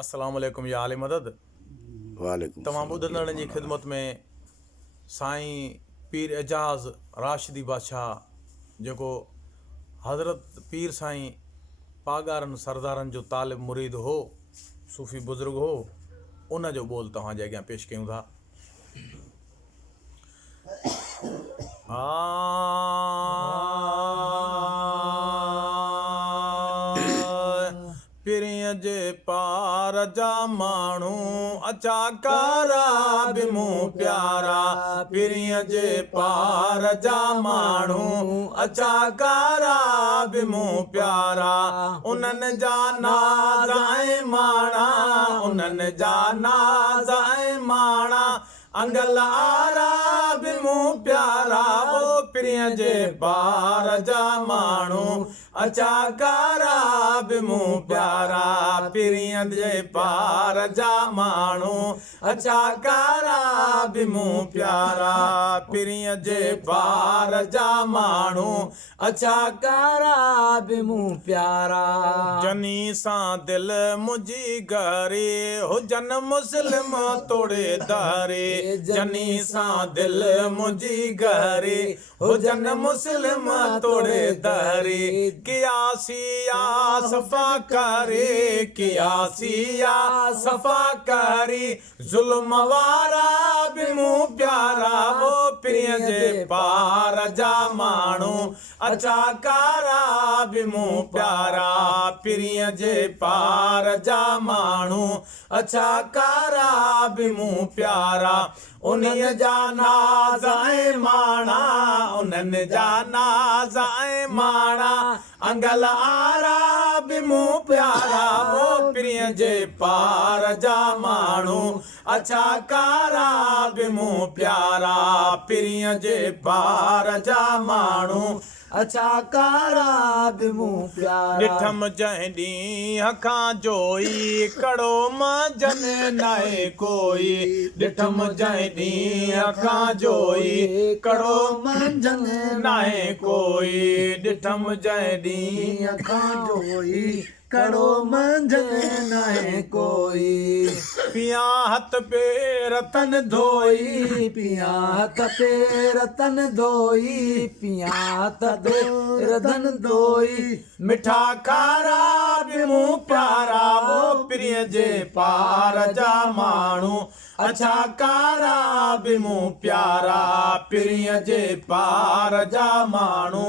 अस्सलाम वालेकुम या आले मदद। वालेकुम तमाम सलाम। ॿुधंदड़नि जी ख़िदमत में साईं पीर एजाज़ राशिदी बादशाह जेको हज़रत पीर साईं पागारनि सरदारनि जो तालिब मुरीद हो, सूफ़ी बुज़ुर्ग हो, उन जो ॿोल तव्हांजे अॻियां पेश कयूं था। पीरीअ जे पार जा माण्हू अचा कारा बि मूं प्यारा, पीरीअ जे पार जा माण्हू अचा कारा बि मूं प्यारा, उन्हनि जा नाज़ ऐं माणा, उन्हनि जा नाज़ ऐं माणा, अंगल आरा बि मूं प्यारा, ओ पीरीअ जे पार जा माण्हू अचा कारा बि मूं प्यारा, पीरीअ जे पार जा माण्हू अचा कारा बि मूं प्यारा, पीरीअ जे पार जा माण्हू अचा कारा बि मूं प्यारा, जनी सां दिल मुंहिंजी गरी हुजन मुस्लिम तोड़े दारे, जनी सां दिल मुंहिंजी गरी हुजन मुस्लिम तोड़े दारे, कियासिया सफ़ा करे, कियासिया सफ़ा करी, ज़ुल्म वारा बि मूं प्यारा, वो पीरीअ जे पार जा माण्हू अचा कारा बि मूं प्यारा, पीरीअ जे पार जा माण्हू अचा कारा बि मूं प्यारा, उन्हनि जा नाज़ ऐं माणा, उन्हनि जा नाज़ ऐं माणा, अंगल आरा बि मूं प्यारा, वो पीरीअ जे पार जा माण्हू अचा कारा बि मूं प्यारा, पीरीअ जे पार जा माण्हू अचा कारा बि मूं प्यारा, ॾिठम जंहिं ॾींहं खां जोई कड़ो मंझन नाहे कोई, ॾिठम जंहिं ॾींहं खां जोई कड़ो मंझन नाहे कोई, ॾिठम जंहिं ॾींहं खां जोई कड़ो मंझन नाहे कोई, पिया हथ पेर तन धोई, पिया हथ पेर तन धोई, पिया हथ पेर तन धोई, मिठा खारा बि मूं प्यारा, वो पीरीअ जे पार जा माण्हू अचा कारा बि मूं प्यारा, पीरीअ जे पार जा माण्हू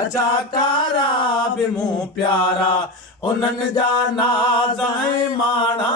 अचा कारा बि मूं प्यारा, उन्हनि जा नाज़ ऐं माणा,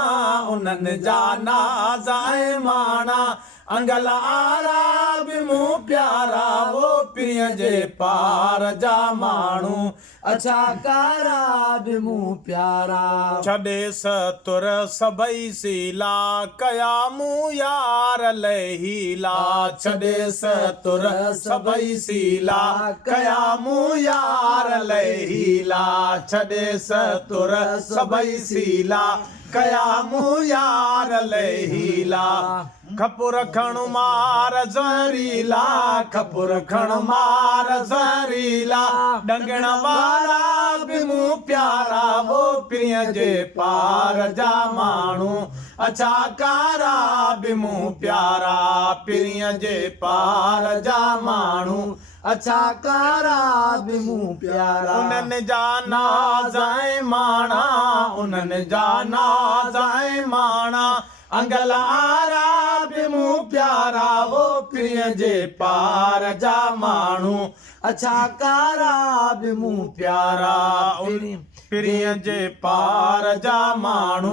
उन्हनि जा नाज़ ऐं माणा, अंगल आरा बि मूं प्यारा, वो पीरीअ जे पार जा माण्हू अचा कारा बि मूं प्यारा, छॾे सतुर सभई सीला कया मूं यार लहीला, छॾे सतुर सभई सीला कया मूं यार लहीला, छॾे सतुर सभई सीला कया मूं यार लहीला, खपुर खण मार ज़हरीला, खपुर खण मार ज़हरीला, डंगण वारा बि मूं प्यारा, वो पीरीअ जे पार जा माण्हू अचा कारा बि मूं प्यारा, पीरीअ जे पार जा माण्हू अचा कारा बि मूं प्यारा, उन्हनि जा नाज़ ऐं माणा, उन्हनि जा नाज़ ऐं माणा, अंगल आरा बि मूं प्यारा, वो पीरीअ जे पार जा माण्हू अचा कारा बि मूं प्यारा, पीरीअ जे पार जा माण्हू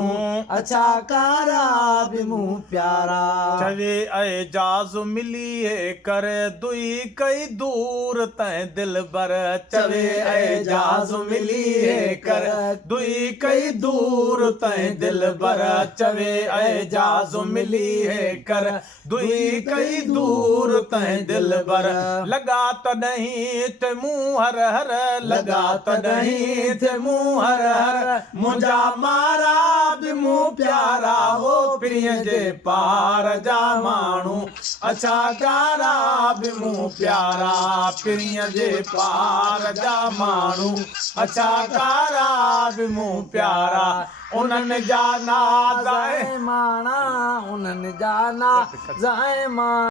अचा कारा बि मूं प्यारा, चवे एजाज़ मिली है कर दुई कई दूर तैं दिल बर, चवे एजाज़ मिली है कर दुई कई दूर तैं दिल बर, चवे एजाज़ मिली है कर दुई कई दूर तैं दिल बर, लगा तॾहिं थे मूं हर हर, लगा तॾहिं थे मूं हर हर, मुंहिंजा मारा बिमू प्यारा वो पिरीअ जे पार जा माण्हू अछा कारा बिमू प्यारा पिरीअ जे पार जा माण्हू अछा कारा बिमू प्यारा उन्हनि जा नाज़ माणा उन्हनि जा ना जाए मां